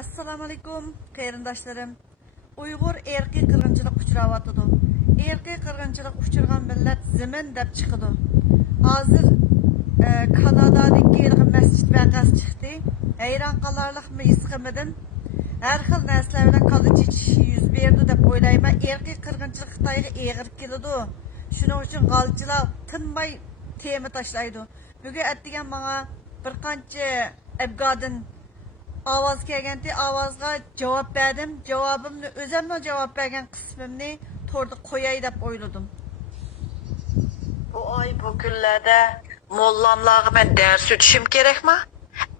Assalamu alaikum qarindoshlarım. Uyg'ur erki qirg'inchilik uchrayotdi. Erki qirg'inchilik uchirgan millat zamin deb chiqdi. Hozir Kanadadagi masjid vaqasi chiqdi. Hayron qolarliqmi his qilmadim. Har xil narsalar bilan qilish yuz berdi deb o'ylayman. Erki qirg'inchilik Xitoyga eg'ir keladi. Shuning uchun g'alchilar tinmay tema tashlaydi. Bugun aytgan menga bir qancha Afg'oniston ovoz kelganda ovozga javob berdim. Javobimni o'zimni javob bergan qismimni to'rda qo'yay deb o'yladim. Bu ay bu kunlarda mollamlarga men ders o'tishim kerakmi?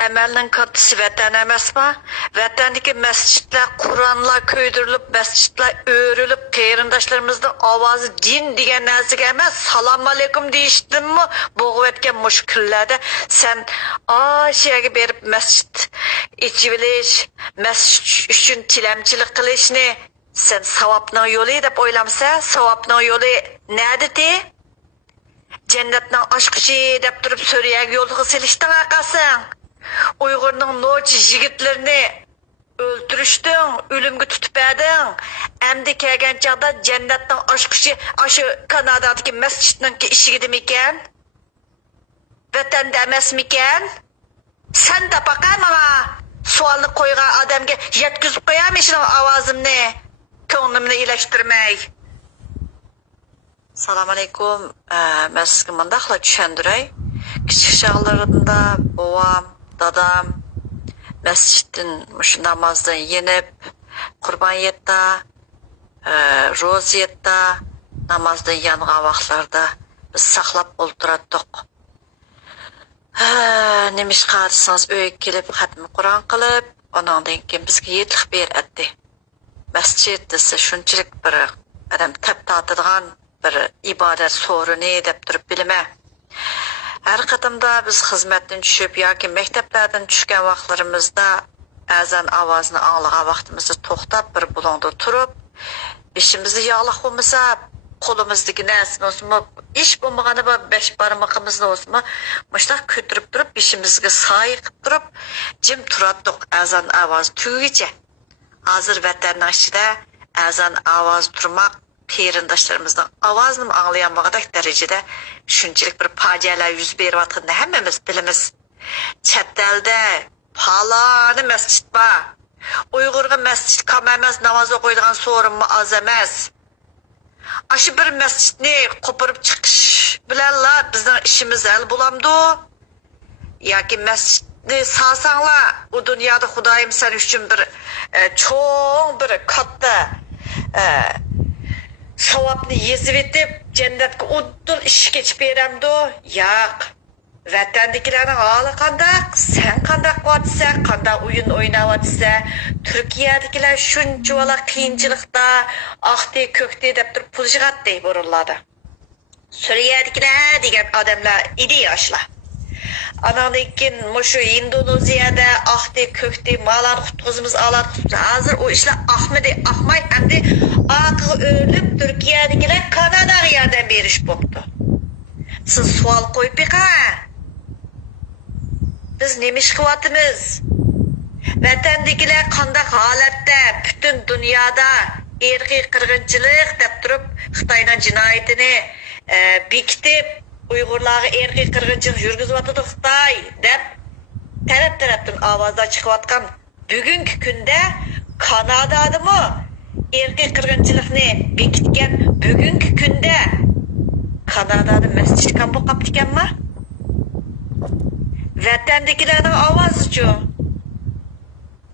Amalning kattasi vatan emasmi? Vatandagi masjidlar, Qur'onlar ko'ydirilib, masjidlar o'rilib, qarindoshlarimizni ovozi din degan narsaga emas, salom alaykum deyishdimmi? Bo'g'ib mush kunlarda sen oshiyaga berib masjid ichilish, masjid uchun tilamchilik qilishni sen savobning yo'li deb o'ylamsa, savobning yo'li nada-de? Cennetning oshqichi deb turib Suriyaga yo'lga silishdan aqasing. Uyg'urning nochi yigitlarini o'ltirishding, o'limga tutib berding. Endi kelgan chaqda jannatning oshqichi shu Kanadadagi masjidning ishigidimi ekan? Vatanda emasmikan? Sen de bakamana sualni qo'ygan odamga yetkazib qo'yamishning ovozimni, ko'nglimni ilashtirmay. Assalomu alaykum. Men sizga mundaqla tushundiray. Kichik chog'larimda bovam, dadam masjiddan mush namozdan yenib, Qurban yetda, ro'za yetda namozdan yangan vaqtlarda biz saqlab o'ltirardik. Nemish qarsangiz uyga kelib xatmi Qur'on qilib, ondan keyin bizga yetlik beradi. Masjid desa shunchalik bir adam tap tortadigan bir ibodat so'rini deb turib bilma. Har qatimda biz xizmatdan tushib yoki maktablardan tushgan vaqtlarimizda azan ovozini anglagan vaqtimizda to'xtab bir bulongda turib, beshimizni yog'liq bo'lmasa, qo'limizdagi narsani o'smi, ish bo'lmagani va 5 barmoqimizni o'smi, mushtaq ko'tarib turib, beshimizga soy qilib turib, jim turardik azan ovozi tugigacha. Hozir vatanning ichida azan ovozi turmoq qarindoshlarimizni ovozini anglayolmagan darajada shunchalik bir fojialar yuz beryotganini hammamiz bilamiz. Chet elda paloni masjid bor. Uyg'urga masjid kam emas, namoz o'qiydigan so'rinmi oz emas. Aşı bir masjidni qo'pirib chiqish bilanla bizning ishimiz hal bo'lamdi. Yoki masjidni sasanglar, u dunyoda Xudoyim sen uchun bir cho'ng bir katta savobni yezib etib, jannatga o'tdil ish kechib beramdi. Yo'q. Vatandagilarning holi qandaq, sen qandaq qotsa, qandaq o'yin o'ynayotsa, Turkiyadagilar shuncha qiyinchilikda oqdi ko'kdi deb turib pul yig'atdi burunlarda. Suriyadagilar degan odamlar idi yoshlar. Andan keyin mushu Indoneziyada oqdi ko'kdi malar qutqizimiz alat. Hozir o ishlar ahmay endi oqi o'lib Turkiyadagilar Kanadaga yordam berish bo'pti. Siz savol qo'yib beqing. Biz nima ish qilyapmiz? Vatandagilar qanday holatda butun dunyoda erkiy qirg'inchilik deb turib Xitoyning jinoyatini bekitib, Uyg'urlarga erkiy qirg'inchilik yurgizyapti Xitoy deb taraf-tarafdan ovozlar chiqayotgan bugungi kunda Kanadadami erkiy qirg'inchilikni bekitgan bugungi kunda Kanadada masjid kam bo'lib qolibdi ekanmi? Vatandagilarning ovozi-chi?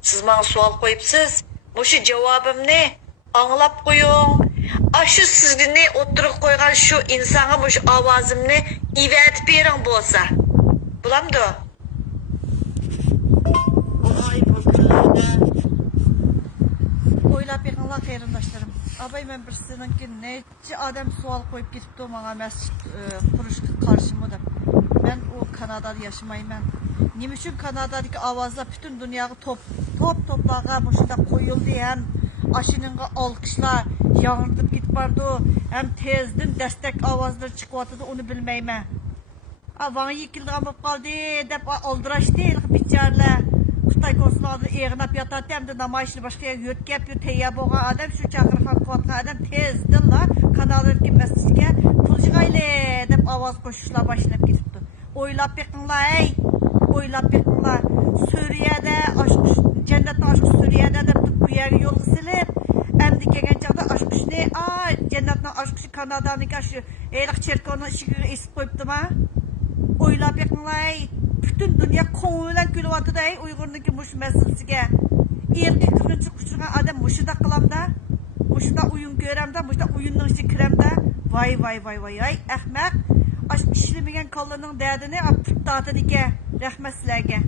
Siz menga savol qo'yibsiz, mushu javobimni anglab qo'ying. Ashu sizga o'tirib qo'ygan shu insonga mushu ovozimni ivat bering bo'lsa. Bo'lamdi? Voy bu kunlarda o'ylab beqinglar qarindoshlarim. Abay men bir sizninki necha odam savol qo'yib ketibdi menga masjid qurishga qarshimi deb. Men o Kanadada yaşamayman. Nima uchun Kanadadagi ovozlar butun dunyoga to'plarga mushunda qo'yildi ham ashininga olqishlar yang'irib ketib bordi, ham tezdan dastak ovozlar chiqyapti, uni bilmayman. Avanga yekilgan bo'lib qoldi deb oldirashdi bicharalar. Xitoy konsulluğuna kanalda eğinap yatatdı hem de namayışlı başka yer yötkep teyye boğan adam şu çakırxan kuvvetli adam tezdilla kanaldaki mescidge pulcıgayla dep avaz koşuşlar başlap ketipdi. Oylap beqinlar ey, oylap beqinlar. Suriye'de aşk cennetin aşkı Suriye'de dep bu yerga yol silip endi kelgan chaqda aşkışni cennetin aşkışı Kanada'niki şu eyliq cherkovning ishigiga esib qo'yibdimi? Oylap beqinlar ey. Bütün dünya konulan gülüvatıda ey Uygur'nunki muş meselesiga. Erkek kırgınçı uçurgan adam muşuda kılamda. Muşuda uyun göremde, muşuda uyunun içi kiremde. Vay vay vay vay ay ahmak. Aş işlemeyen kallanın derdini apırt dağıtı dike. Rahmet sizlerge.